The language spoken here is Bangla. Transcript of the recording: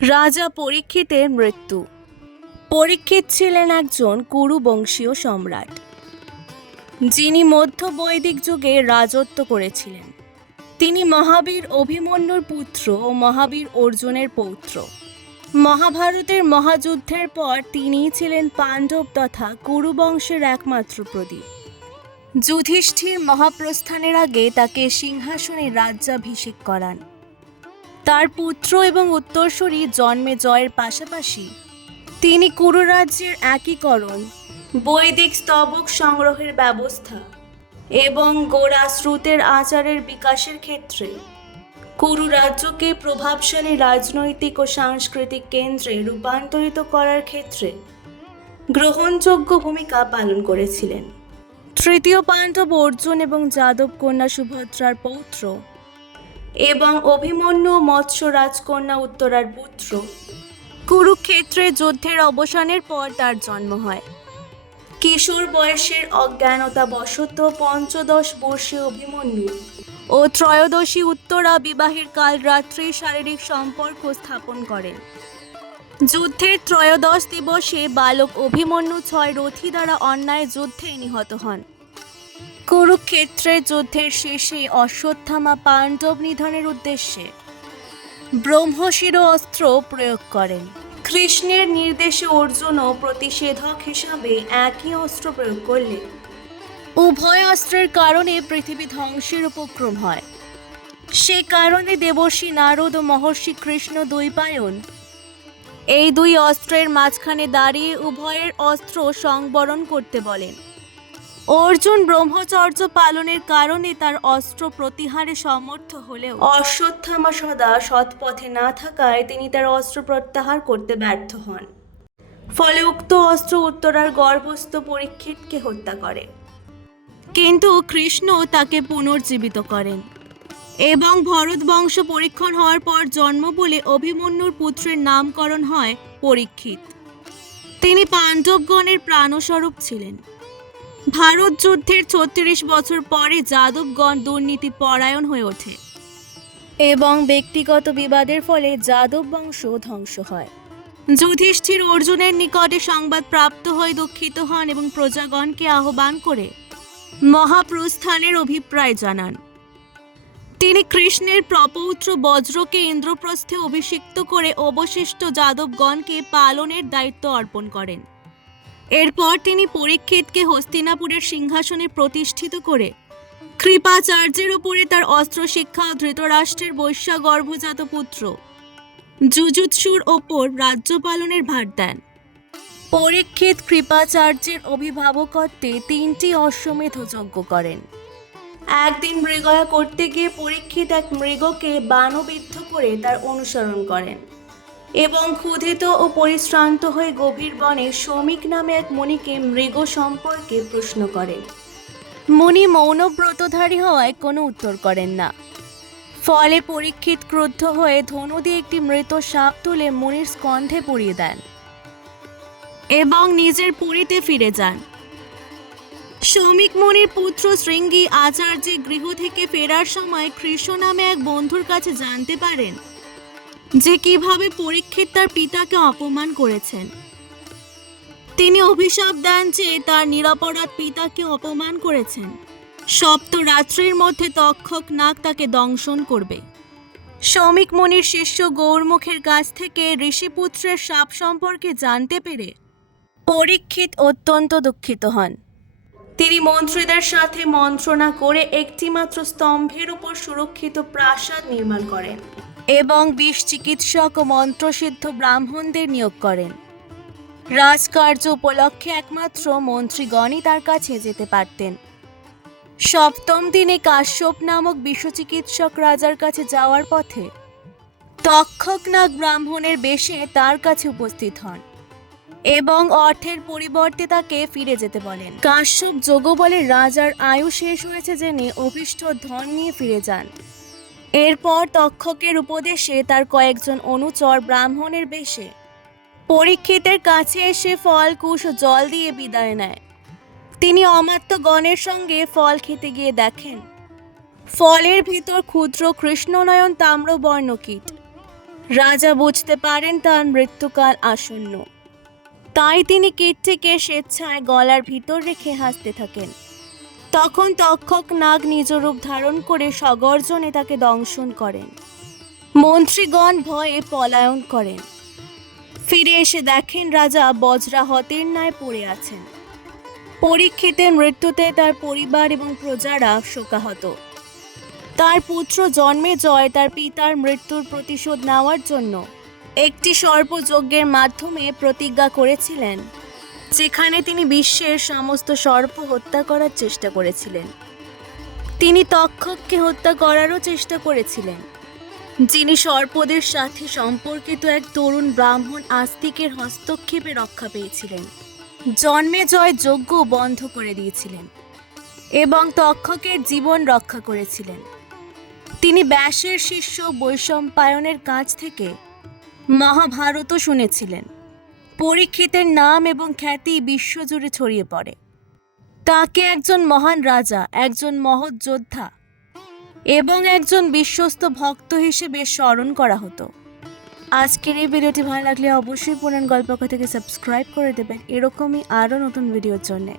রাজা পরীক্ষিতের মৃত্যু। পরীক্ষিত ছিলেন একজন কুরু বংশীয় সম্রাট, যিনি মধ্য বৈদিক যুগে রাজত্ব করেছিলেন। তিনি মহাবীর অভিমন্যুর পুত্র ও মহাবীর অর্জুনের পৌত্র। মহাভারতের মহাযুদ্ধের পর তিনিই ছিলেন পাণ্ডব তথা কুরু বংশের একমাত্র প্রদীপ। যুধিষ্ঠির মহাপ্রস্থানের আগে তাকে সিংহাসনে রাজ্যাভিষেক করান। তার পুত্র এবং উত্তরসূরি জন্মে জয়ের পাশাপাশি তিনি কুরু রাজ্যের একীকরণ, বৈদিক স্তবক সংগ্রহের ব্যবস্থা এবং গোড়া শ্রুতের আচারের বিকাশের ক্ষেত্রে কুরু রাজ্যকে প্রভাবশালী রাজনৈতিক ও সাংস্কৃতিক কেন্দ্রে রূপান্তরিত করার ক্ষেত্রে গ্রহণযোগ্য ভূমিকা পালন করেছিলেন। তৃতীয় পাণ্ডব অর্জুন এবং যাদব কন্যা সুভদ্রার পৌত্র এবং অভিমন্যু মৎস্য রাজকন্যা উত্তরার পুত্র। কুরুক্ষেত্রে যুদ্ধের অবসানের পর তার জন্ম হয়। কিশোর বয়সের অজ্ঞানতা বশত পঞ্চদশ বর্ষীয় অভিমন্যু। ও ত্রয়োদশী উত্তরা বিবাহের কাল রাত্রি শারীরিক সম্পর্ক স্থাপন করেন। যুদ্ধের ত্রয়োদশ দিবসে বালক অভিমন্যু ছয় রথী দ্বারা অন্যায় যুদ্ধে নিহত হন। কুরুক্ষেত্রের যুদ্ধের শেষে অশ্বত্থামা পাণ্ডব নিধনের উদ্দেশ্যে ব্রহ্মশির অস্ত্র প্রয়োগ করেন। কৃষ্ণের নির্দেশে অর্জুনও প্রতিষেধক হিসাবে একই অস্ত্র প্রয়োগ করলেন। উভয় অস্ত্রের কারণে পৃথিবী ধ্বংসের উপক্রম হয়। সে কারণে দেবর্ষী নারদ ও মহর্ষি কৃষ্ণ দ্বৈপায়ন এই দুই অস্ত্রের মাঝখানে দাঁড়িয়ে উভয়ের অস্ত্র সংবরণ করতে বলেন। অর্জুন ব্রহ্মচর্য পালনের কারণে তার অস্ত্র প্রতিহারে সমর্থ হলেও অশ্বত্থামা সদা সৎ পথে না থাকায় তিনি তার অস্ত্র প্রত্যাহার করতে ব্যর্থ হন। ফলে উক্ত অস্ত্র উত্তরার গর্ভস্থ পরীক্ষিতকে হত্যা করে। কিন্তু কৃষ্ণ তাকে পুনর্জীবিত করেন এবং ভরত বংশ পরীক্ষণ হওয়ার পর জন্ম বলে অভিমন্যুর পুত্রের নামকরণ হয় পরীক্ষিত। তিনি পাণ্ডবগণের প্রাণস্বরূপ ছিলেন। ভারত যুদ্ধের ছত্রিশ বছর পরে যাদবগণ দুর্নীতি পরায়ণ হয়ে ওঠে। এবং ব্যক্তিগত বিবাদের ফলে যাদব বংশ ধ্বংস হয়। যুধিষ্ঠির অর্জুনের নিকটে সংবাদ প্রাপ্ত হয়ে দুঃখিত হন এবং প্রজাগণকে আহ্বান করে মহাপ্রস্থানের অভিপ্রায় জানান। তিনি কৃষ্ণের প্রপৌত্র বজ্রকে ইন্দ্রপ্রস্থে অভিষিক্ত করে অবশিষ্ট যাদবগণকে পালনের দায়িত্ব অর্পণ করেন। এরপর তিনি পরীক্ষিতকে হস্তিনাপুরের সিংহাসনে প্রতিষ্ঠিত করে কৃপাচার্যের উপরে তার অস্ত্র শিক্ষা ধৃতরাষ্ট্রের বৈশ্যা গর্ভজাত পুত্র যুজুৎসুর ওপর রাজ্য পালনের ভার দেন। পরীক্ষিত কৃপাচার্যের অভিভাবকত্বে তিনটি অশ্বমেধ যজ্ঞ করেন। একদিন মৃগয়া করতে গিয়ে পরীক্ষিত এক মৃগকে বানবিদ্ধ করে তার অনুসরণ করেন। এবং ক্ষুধিত ও পরিশ্রান্ত হয়ে গভীর বনে শ্রমিক নামে এক মুনিকে মৃগ সম্পর্কে প্রশ্ন করেন। মুনি মৌনব্রতধারী হওয়ায় কোনো উত্তর করেন না। ফলে পরীক্ষিত ক্রুদ্ধ হয়ে ধনু দিয়ে একটি মৃত সাপ তুলে মুনির স্কন্ধে পুড়িয়ে দেন এবং নিজের পুরীতে ফিরে যান। শ্রমিক মুনির পুত্র শৃঙ্গী আচার্যের গৃহ থেকে ফেরার সময় কৃষ্ণ নামে এক বন্ধুর কাছে জানতে পারেন যে কীভাবে পরীক্ষিত তার পিতাকে অপমান করেছেন। তিনি অভিশাপ দেন যে তার নিরাপরাধ পিতাকে অপমান করেছেন। সপ্ত রাত্রির মধ্যে তক্ষক নাগ তাকে দংশন করবে। শ্রমিক মুনির শিষ্য গৌরমুখের কাছ থেকে ঋষিপুত্রের সাপ সম্পর্কে জানতে পেরে পরীক্ষিত অত্যন্ত দুঃখিত হন। তিনি মন্ত্রীদের সাথে মন্ত্রণা করে একটিমাত্র স্তম্ভের উপর সুরক্ষিত প্রাসাদ নির্মাণ করেন। এবং বিষ চিকিৎসক ও মন্ত্রসিদ্ধ ব্রাহ্মণদের নিয়োগ করেন। রাজকার্য উপলক্ষে একমাত্র মন্ত্রীগণই তার কাছে যেতে পারতেন। সপ্তম দিনে কাশ্যপ নামক বিশ্বচিকিৎসক রাজার কাছে যাওয়ার পথে তক্ষক নাগ ব্রাহ্মণের বেশে তার কাছে উপস্থিত হন এবং অর্থের পরিবর্তে তাকে ফিরে যেতে বলেন। কাশ্যপ যোগ বলে রাজার আয়ু শেষ হয়েছে জেনে অভিষ্ট ধন নিয়ে ফিরে যান। এরপর তক্ষকের উপদেশে তার কয়েকজন অনুচর ব্রাহ্মণের বেশে পরীক্ষিতের কাছে এসে ফল, কুশ জল দিয়ে বিদায় নেয়। তিনি অমাত্য গণের সঙ্গে ফল খেতে গিয়ে দেখেন, ফলের ভিতর ক্ষুদ্র কৃষ্ণনয়ন তাম্রবর্ণ কীট। রাজা বুঝতে পারেন তার মৃত্যুকাল আসন্ন। তাই তিনি কীর্তিকে স্বেচ্ছায় গলার ভিতর রেখে হাসতে থাকেন। তখন তক্ষক নাগ নিজ রূপ ধারণ করে সগর্জনে তাকে দংশন করেন। মন্ত্রীগণ ভয়ে পলায়ন করেন। ফিরে এসে দেখেন রাজা বজ্রাহতের ন্যায় পড়ে আছেন। পরীক্ষিতের মৃত্যুতে তার পরিবার এবং প্রজারা শোকাহত। তার পুত্র জন্মে জয় তার পিতার মৃত্যুর প্রতিশোধ নেওয়ার জন্য একটি সর্পযজ্ঞের মাধ্যমে প্রতিজ্ঞা করেছিলেন। যেখানে তিনি বিশ্বের সমস্ত সর্প হত্যা করার চেষ্টা করেছিলেন। তিনি তক্ষককে হত্যা করারও চেষ্টা করেছিলেন। যিনি সর্পদের সাথে সম্পর্কিত এক তরুণ ব্রাহ্মণ আস্তিকের হস্তক্ষেপে রক্ষা পেয়েছিলেন। জন্মে জয় যজ্ঞ বন্ধ করে দিয়েছিলেন এবং তক্ষকের জীবন রক্ষা করেছিলেন। তিনি ব্যাসের শিষ্য বৈষম্পায়নের কাছ থেকে মহাভারতও শুনেছিলেন। পরীক্ষিতের নাম এবং খ্যাতি বিশ্বজুড়ে ছড়িয়ে পড়ে। তাকে একজন মহান রাজা, একজন মহৎ যোদ্ধা এবং একজন বিশ্বস্ত ভক্ত হিসেবে স্মরণ করা হতো। আজকের এই ভিডিওটি ভালো লাগলে অবশ্যই পুরাণ গল্পকথাকে সাবস্ক্রাইব করে দেবেন। এরকমই আরও নতুন ভিডিওর জন্যে।